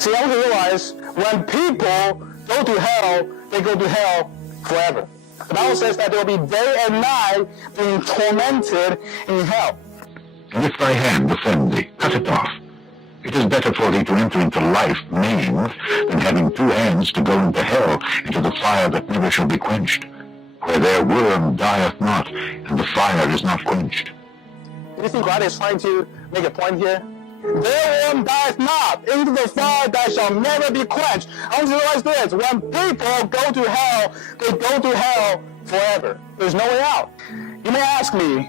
See, I realize when people go to hell, they go to hell forever. The Bible says that there will be day and night being tormented in hell. And if thy hand offend thee, cut it off. It is better for thee to enter into life maimed than having two hands to go into hell, into the fire that never shall be quenched, where their worm dieth not, and the fire is not quenched. Do you think God is trying to make a point here? Their worm dieth not, into the fire that shall never be quenched. I want you to realize this. When people go to hell, they go to hell forever. There's no way out. You may ask me,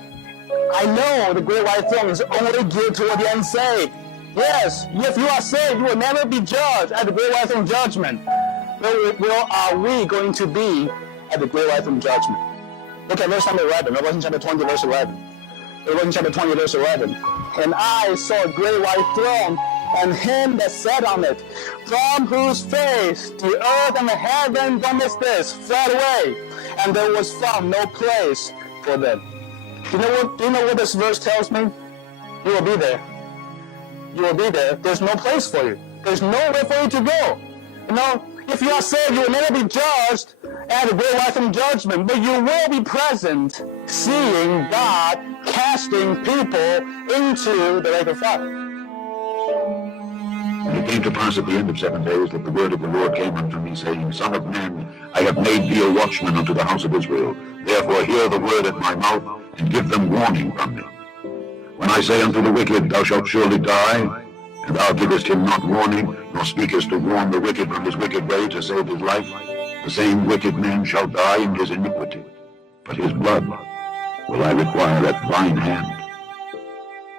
I know the great white throne is only geared toward the unsaved. Yes, if you are saved, you will never be judged at the great white throne judgment. Where are we going to be at the great white throne judgment? Look at verse number 11, Revelation chapter 20, verse 11. Revelation chapter 20, verse 11. And I saw a great white throne, and him that sat on it, from whose face the earth and the heaven fled away, and there was found no place for them. Do you know what this verse tells me? You will be there. You will be there. There's no place for you. There's nowhere for you to go. You know, if you are saved, you will never be judged at the great white throne judgment, but you will be present, seeing God casting people into the lake of fire. And it came to pass at the end of 7 days that the word of the Lord came unto me, saying, Son of man, I have made thee a watchman unto the house of Israel. Therefore hear the word at my mouth, and give them warning from me. When I say unto the wicked, Thou shalt surely die, and thou givest him not warning, nor speakest to warn the wicked from his wicked way to save his life, the same wicked man shall die in his iniquity. But his blood will I require at thine hand.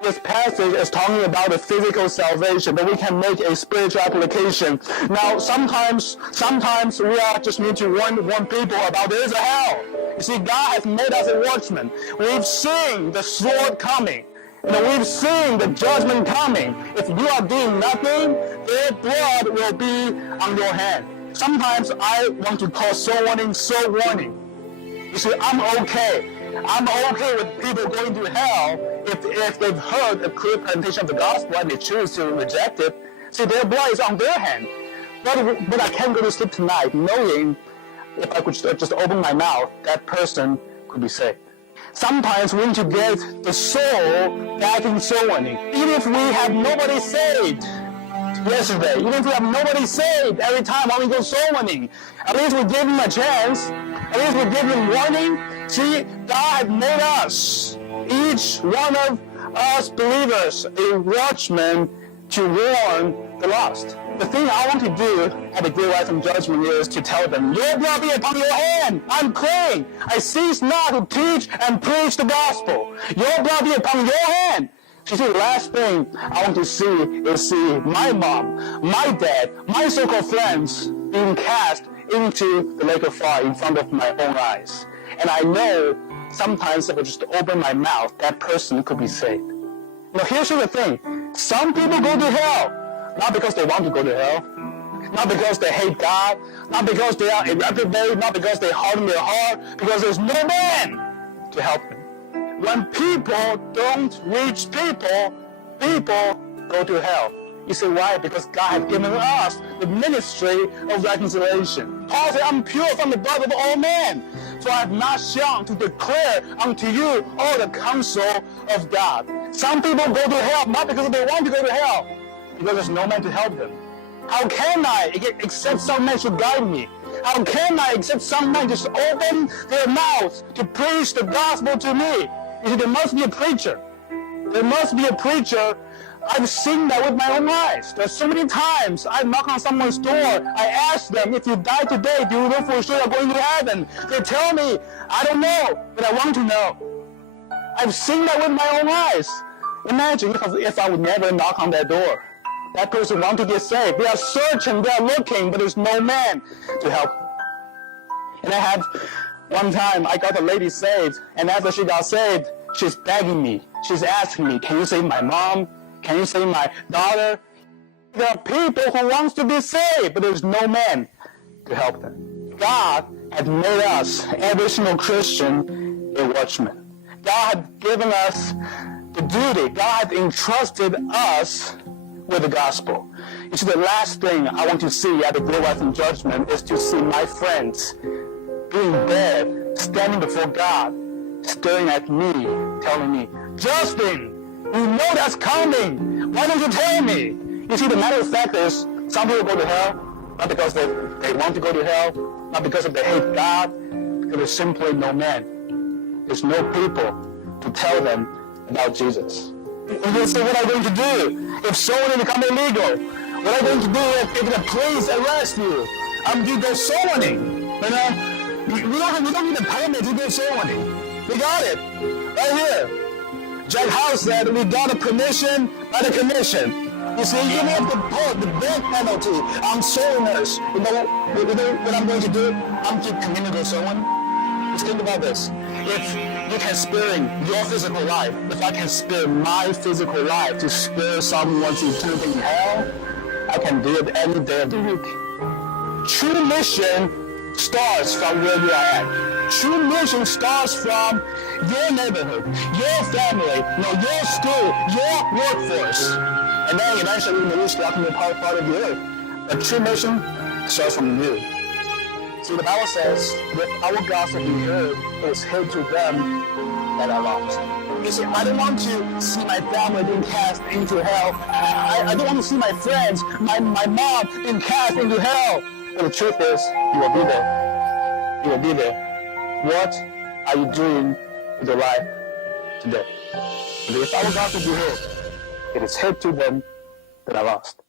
This passage is talking about a physical salvation, but we can make a spiritual application. Now, sometimes we are just need to warn people about there is a hell. You see, God has made us a watchman. We've seen the sword coming. We've seen the judgment coming. If you are doing nothing, their blood will be on your hand. Sometimes I want to call Soulwinning soul warning. You see, I'm okay. I'm okay with people going to hell if they've heard a clear presentation of the gospel and they choose to reject it. See, their blood is on their hand. But I can't go to sleep tonight knowing if I could just open my mouth, that person could be saved. Sometimes we need to get the soul back in soul winning. Even if we have nobody saved yesterday, even if we have nobody saved every time when we go soul winning, at least we give them a chance. At least we give them warning. See, God made us, each one of us believers, a watchman to warn the lost. The thing I want to do at the great white throne judgment is to tell them, your blood be upon your hand. I'm clean. I cease not to teach and preach the gospel. Your blood be upon your hand. You see, the last thing I want to see is my mom, my dad, my so-called friends being cast into the lake of fire in front of my own eyes. And I know sometimes if I just open my mouth, that person could be saved. Now, here's the thing. Some people go to hell. Not because they want to go to hell, not because they hate God, not because they are a reprobate, not because they harden their heart, because there's no man to help them. When people don't reach people, people go to hell. You say why? Because God has given us the ministry of reconciliation. Paul said, I'm pure from the blood of all men, so I have not shunned to declare unto you all the counsel of God. Some people go to hell not because they want to go to hell, because there's no man to help them. How can I except some man should guide me? How can I except some man just open their mouths to preach the gospel to me? You see, there must be a preacher. There must be a preacher. I've seen that with my own eyes. There's so many times I knock on someone's door. I ask them, if you die today, do you know for sure you're going to heaven? They tell me, I don't know, but I want to know. I've seen that with my own eyes. Imagine if I would never knock on that door. That person wants to get saved. They are searching, they are looking, but there's no man to help them. And I had one time, I got a lady saved, and after she got saved, she's begging me. She's asking me, can you save my mom? Can you save my daughter? There are people who want to be saved, but there's no man to help them. God had made us, every single Christian, a watchman. God had given us the duty. God had entrusted us with the gospel. You see, the last thing I want to see at the great white throne judgment is to see my friends being dead, standing before God, staring at me, telling me, Justin, you know that's coming. Why don't you tell me? You see, the matter of fact is, some people go to hell, not because they want to go to hell, not because they hate God, because there's simply no man. There's no people to tell them about Jesus. And you say, what am I going to do if Soulwinning becomes illegal? What am I going to do if the police arrest you? I'm going to go Soulwinning. You know, we don't need a permit to go Soulwinning. We got it right here. Jack House said we got a permission by the commission. You see, you have to put the big penalty on soulwinners. You know what I'm going to do? I'm going to communicate someone. Just think about this. If you can spare your physical life, if I can spare my physical life to spare someone's eternity in hell, I can do it any day of the week. True mission starts from where you are at. True mission starts from your neighborhood, your family, your school, your workforce. And then eventually we reach the ultimate part of the earth. But true mission starts from you. See, the Bible says, if our gospel be heard, it is heard to them that are lost. You see, I don't want to see my family being cast into hell. I don't want to see my friends, my mom being cast into hell. But the truth is, you will be there. You will be there. What are you doing with your life today? If our gospel be heard, it is heard to them that are lost.